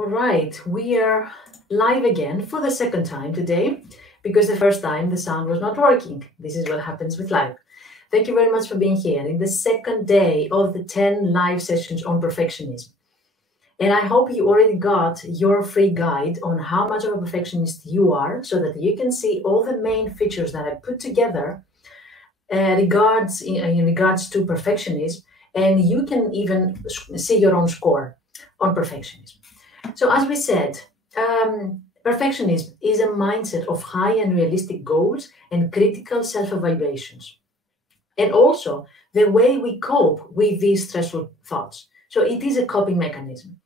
All right, we are live again for the second time today because the first time the sound was not working. This is what happens with live. Thank you very much for being here in the second day of the 10 live sessions on perfectionism. And I hope you already got your free guide on how much of a perfectionist you are so that you can see all the main features that I put together in regards to perfectionism, and you can even see your own score on perfectionism. So as we said, perfectionism is a mindset of high and realistic goals and critical self-evaluations. And also the way we cope with these stressful thoughts. So it is a coping mechanism.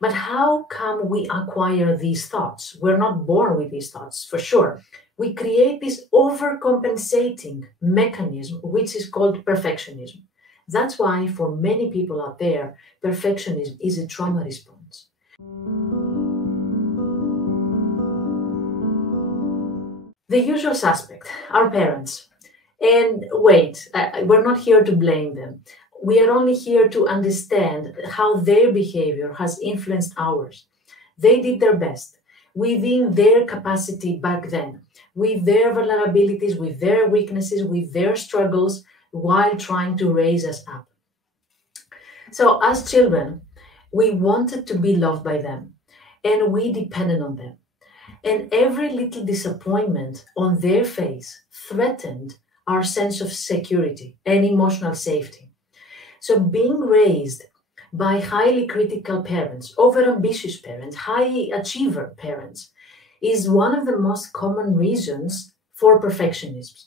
But how come we acquire these thoughts? We're not born with these thoughts, for sure. We create this overcompensating mechanism, which is called perfectionism. That's why for many people out there, perfectionism is a trauma response. The usual suspect, our parents. And wait, we're not here to blame them. We are only here to understand how their behavior has influenced ours. They did their best within their capacity back then, with their vulnerabilities, with their weaknesses, with their struggles, while trying to raise us up. So as children, we wanted to be loved by them, and we depended on them. And every little disappointment on their face threatened our sense of security and emotional safety. So being raised by highly critical parents, overambitious parents, high achiever parents, is one of the most common reasons for perfectionism.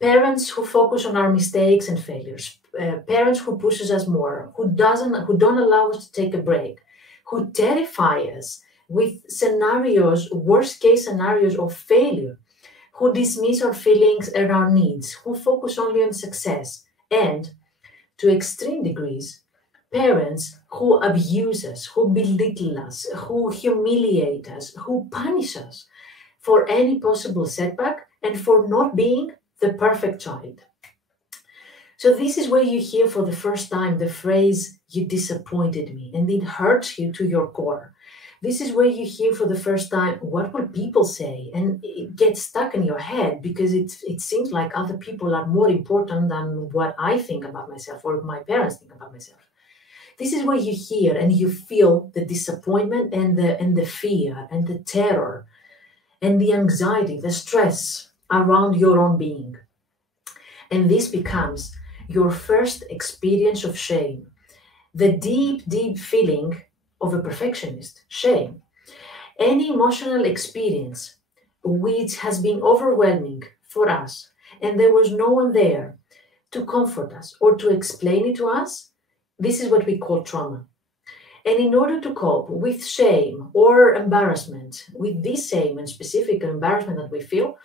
Parents who focus on our mistakes and failures, parents who pushes us more, who don't allow us to take a break, who terrify us with scenarios, worst case scenarios of failure, who dismiss our feelings and our needs, who focus only on success, and to extreme degrees, parents who abuse us, who belittle us, who humiliate us, who punish us for any possible setback and for not being the perfect child. So this is where you hear for the first time the phrase, "you disappointed me," and it hurts you to your core. This is where you hear for the first time, "what will people say?" And it gets stuck in your head because it seems like other people are more important than what I think about myself or my parents think about myself. This is where you hear and you feel the disappointment and the fear and the terror and the anxiety, the stress around your own being. And this becomes your first experience of shame, the deep, deep feeling of a perfectionist, shame. Any emotional experience which has been overwhelming for us and there was no one there to comfort us or to explain it to us, this is what we call trauma. And in order to cope with shame or embarrassment, with this shame and specific embarrassment that we feel,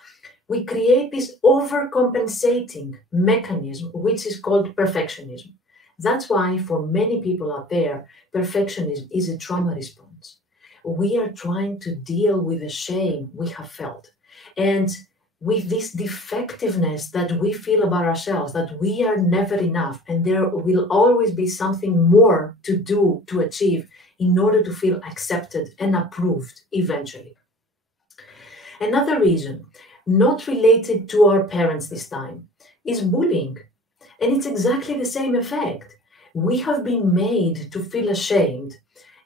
we create this overcompensating mechanism, which is called perfectionism. That's why for many people out there, perfectionism is a trauma response. We are trying to deal with the shame we have felt and with this defectiveness that we feel about ourselves, that we are never enough and there will always be something more to do, to achieve in order to feel accepted and approved eventually. Another reason, not related to our parents this time, is bullying. And it's exactly the same effect. We have been made to feel ashamed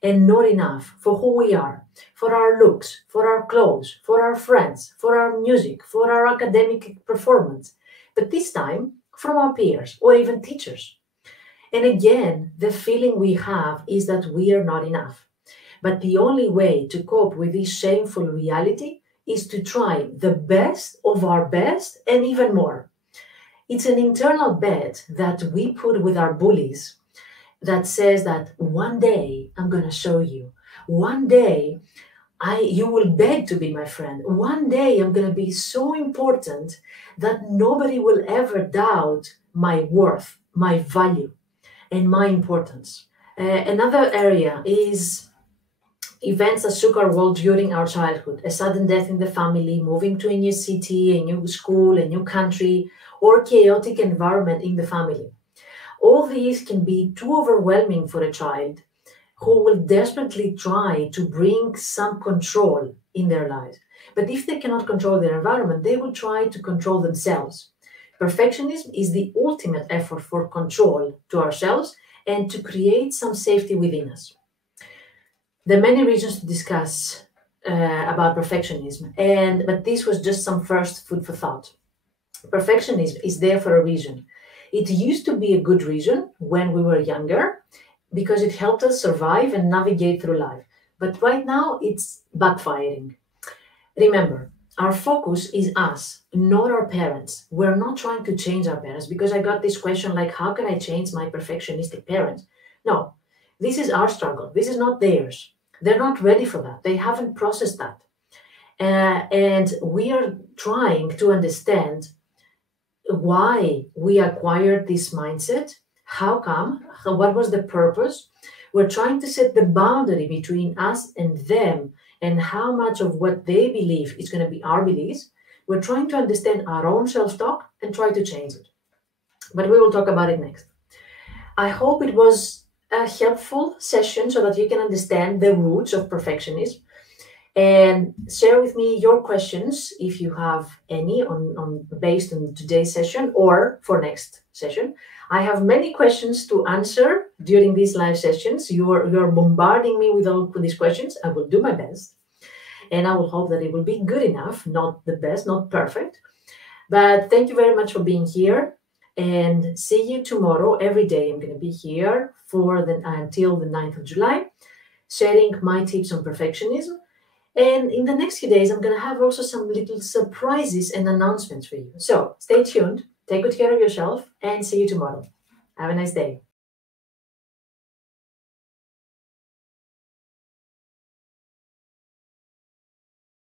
and not enough for who we are, for our looks, for our clothes, for our friends, for our music, for our academic performance. But this time, from our peers or even teachers. And again, the feeling we have is that we are not enough. But the only way to cope with this shameful reality is to try the best of our best and even more. It's an internal bet that we put with our bullies that says that one day I'm going to show you. One day you will beg to be my friend. One day I'm going to be so important that nobody will ever doubt my worth, my value, and my importance. Another area is events that shook our world during our childhood, a sudden death in the family, moving to a new city, a new school, a new country, or chaotic environment in the family. All these can be too overwhelming for a child who will desperately try to bring some control in their lives. But if they cannot control their environment, they will try to control themselves. Perfectionism is the ultimate effort for control to ourselves and to create some safety within us. There are many reasons to discuss about perfectionism, but this was just some first food for thought. Perfectionism is there for a reason. It used to be a good reason when we were younger because it helped us survive and navigate through life. But right now it's backfiring. Remember, our focus is us, not our parents. We're not trying to change our parents because I got this question like, how can I change my perfectionistic parents? No, this is our struggle. This is not theirs. They're not ready for that. They haven't processed that. And we are trying to understand why we acquired this mindset, how come, what was the purpose. We're trying to set the boundary between us and them and how much of what they believe is going to be our beliefs. We're trying to understand our own self-talk and try to change it. But we will talk about it next. I hope it was a helpful session so that you can understand the roots of perfectionism. And share with me your questions if you have any based on today's session or for next session. I have many questions to answer during these live sessions. You're bombarding me with all these questions. I will do my best. And I will hope that it will be good enough, not the best, not perfect. But thank you very much for being here. And see you tomorrow. Every day I'm going to be here until the 9th of July, sharing my tips on perfectionism. And in the next few days, I'm going to have also some little surprises and announcements for you. So stay tuned, take good care of yourself, and see you tomorrow. Have a nice day.